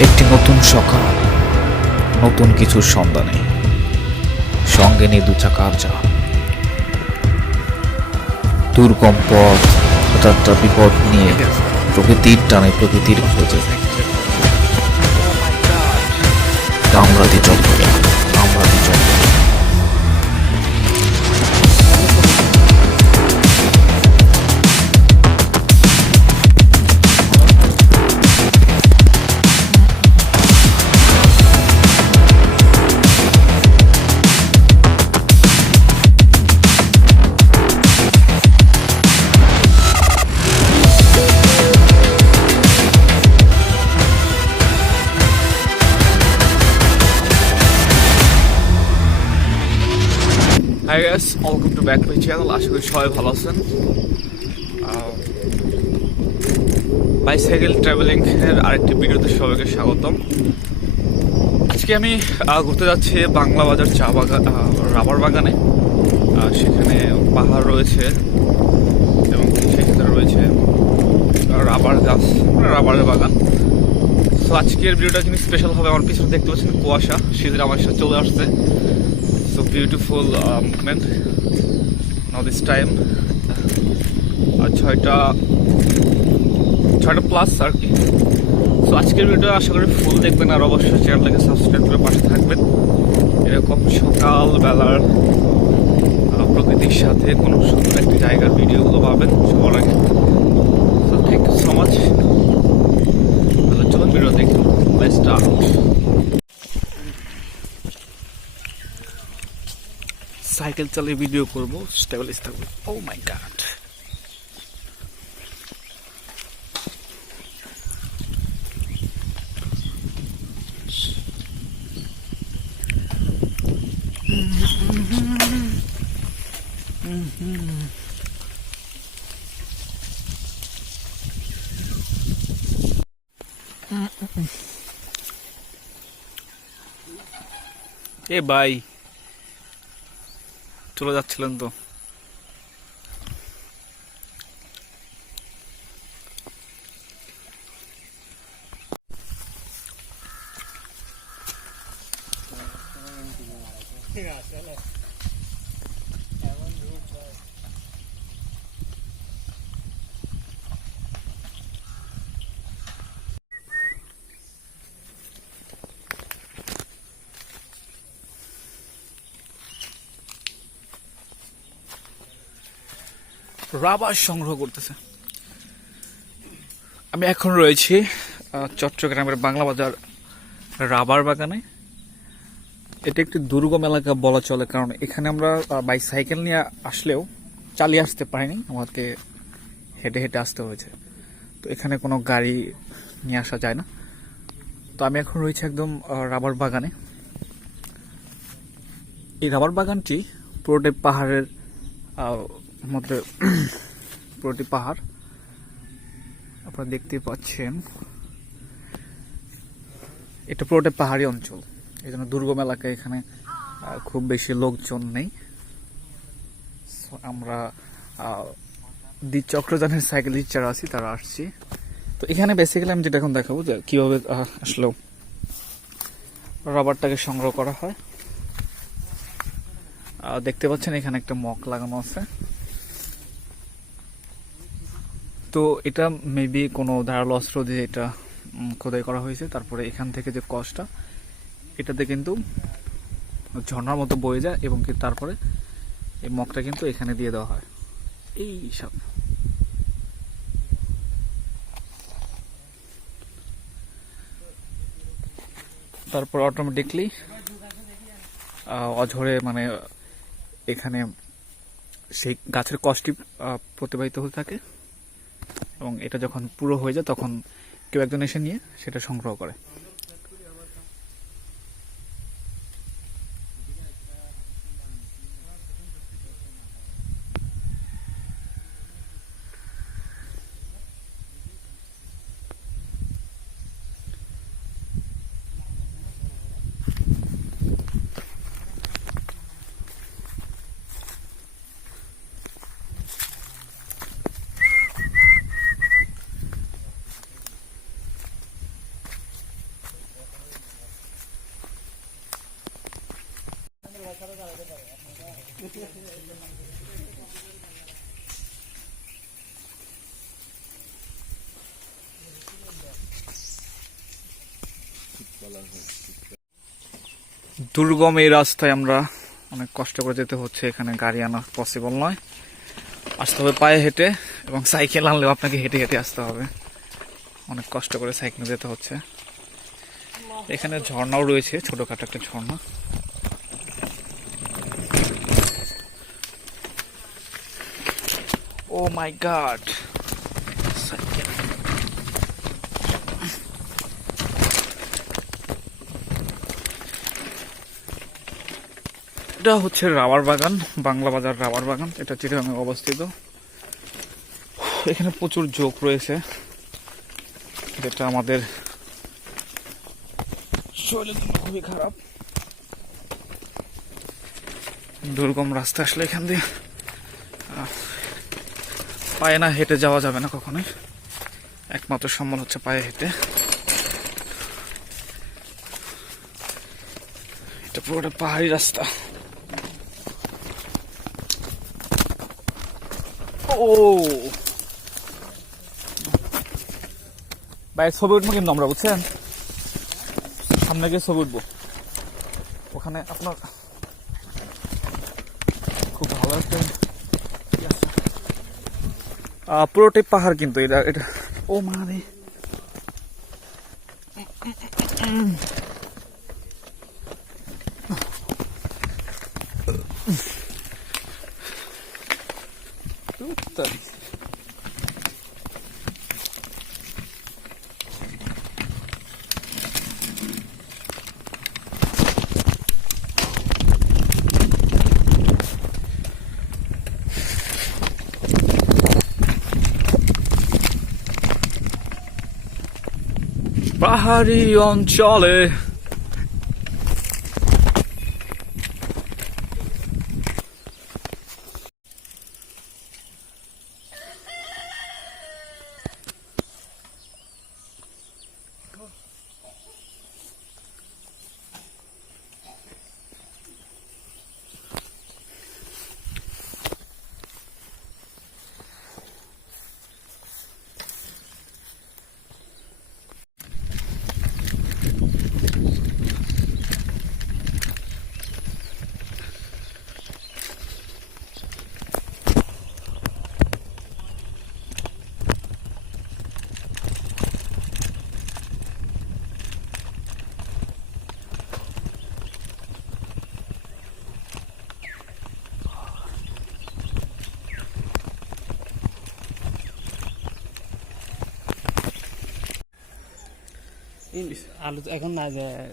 একটি নতুন সকাল নতুন কিছুর সন্ধানে। সঙ্গে নিয়ে দু চাকার যা। দুর্গম পথ হঠাৎ বিপদ নিয়ে প্রকৃতির টানে প্রকৃতির খোঁজে। কামরাতি চক্করে hi guys welcome to back my channel আশা করি সবাই ভালো আছেন। বাইসাইকেল ট্রাভেলিং এর আরেকটি ভিডিওতে সবাইকে স্বাগতম। আজকে আমি ঘুরতে যাচ্ছি বাংলা বাজার চা বাগান রাবার বাগানে। সেখানে পাহাড় রয়েছে এবং সেখানে রয়েছে রাবার গাছ মানে রাবারের বাগান। তো আজকের ভিডিওটা কিন্তু স্পেশাল হবে। আমার পিছনে দেখতে পাচ্ছেন কুয়াশা, শীতের আমার সাথে চলে আসছে। So beautiful moment. Now this time আর ছয়টা ছয়টা প্লাস আর কি। সো আজকের ভিডিও আশা করি ফুল দেখবেন আর অবশ্যই চ্যানেলটাকে সাবস্ক্রাইব করে পাশে থাকবেন। এরকম সকালবেলার প্রকৃতির সাথে কোনো সুন্দর একটি জায়গার ভিডিওগুলো পাবেন সবার আগে। So thank you so much video দেখি লেটস স্টার্ট সাইকেল চালিয়ে ভিডিও করব স্টেবলাইজ থাকবে। ও মাই গড এ ভাই চলে যাচ্ছিলেন তো। রাবার সংগ্রহ করতেছে। আমি এখন রয়েছি চট্টগ্রামের বাংলা বাজার রাবার বাগানে। এটা একটি দুর্গম এলাকা বলা চলে, কারণ এখানে আমরা বাইসাইকেল নিয়ে আসলেও চালিয়ে আসতে পারিনি, আমাকে হেঁটে হেঁটে আসতে হয়েছে। তো এখানে কোনো গাড়ি নিয়ে আসা যায় না। তো আমি এখন রয়েছি একদম রাবার বাগানে। এই রাবার বাগানটি পুরোটাই পাহাড়ের মধ্যে পুরোটি পাহাড় আপনারা দেখতে পাচ্ছেন। এটা পুরোটা পাহাড়ি অঞ্চল। এই জন্য দুর্গম এলাকায় এখানে খুব বেশি লোকজন নেই। আমরা আহ, দ্বি চক্রযানের সাইকেল যারা আছি তারা আসছি। তো এখানে বেসিক্যালি আমি যেটা এখন দেখাবো যে কীভাবে আসলে রাবারটাকে সংগ্রহ করা হয়। দেখতে পাচ্ছেন এখানে একটা মক লাগানো আছে। তো এটা মেবি কোনো ধারালো অস্ত্র দিয়ে এটা খোদাই করা হয়েছে। তারপরে এখান থেকে যে কষটা এটাতে কিন্তু ঝর্ণার মতো বয়ে যায় এবং কি তারপরে এই মগটা কিন্তু এখানে দিয়ে দেওয়া হয়। এই সব। তারপর অটোমেটিকলি অঝরে মানে এখানে সেই গাছের কষ্টি প্রতিবাহিত হতে থাকে। এবং এটা যখন পুরো হয়ে যায় তখন কেউ একজন এসে নিয়ে সেটা সংগ্রহ করে। দুর্গম এই রাস্তায় আমরা অনেক কষ্ট করে যেতে হচ্ছে, এখানে গাড়ি আনা পসিবল নয়। আসতে হবে পায়ে হেঁটে এবং সাইকেল আনলেও আপনাকে হেঁটে হেঁটে আসতে হবে। অনেক কষ্ট করে সাইকেলে যেতে হচ্ছে। এখানে ঝর্ণাও রয়েছে, ছোটখাটো একটা ঝর্ণা। মাই গড সাইকেল এটা হচ্ছে রাবার বাগান, বাংলা বাজার রাবার বাগান, এটা চিটাগাংয়ে অবস্থিত। এখানে প্রচুর জোক রয়েছে, যেটা আমাদের শরীরের জন্য খুবই খারাপ। দুর্গম রাস্তা আসলে এখান দিয়ে। পায়ে না হেঁটে যাওয়া যাবে না কখনোই। একমাত্র সম্বল হচ্ছে পায়ে হেঁটে। এটা পুরোটা পাহাড়ি রাস্তা। ও! ভাই ছবি উঠবো কিন্তু আমরা, বুঝছেন? সামনে গিয়ে ছবি উঠবো। ওখানে আপনার খুব ভালো একটা পুরোটাই পাহাড় কিন্তু এটা এটা। ও মানে তাই পাহাড়ি অঞ্চলে আলু এখন না যায়।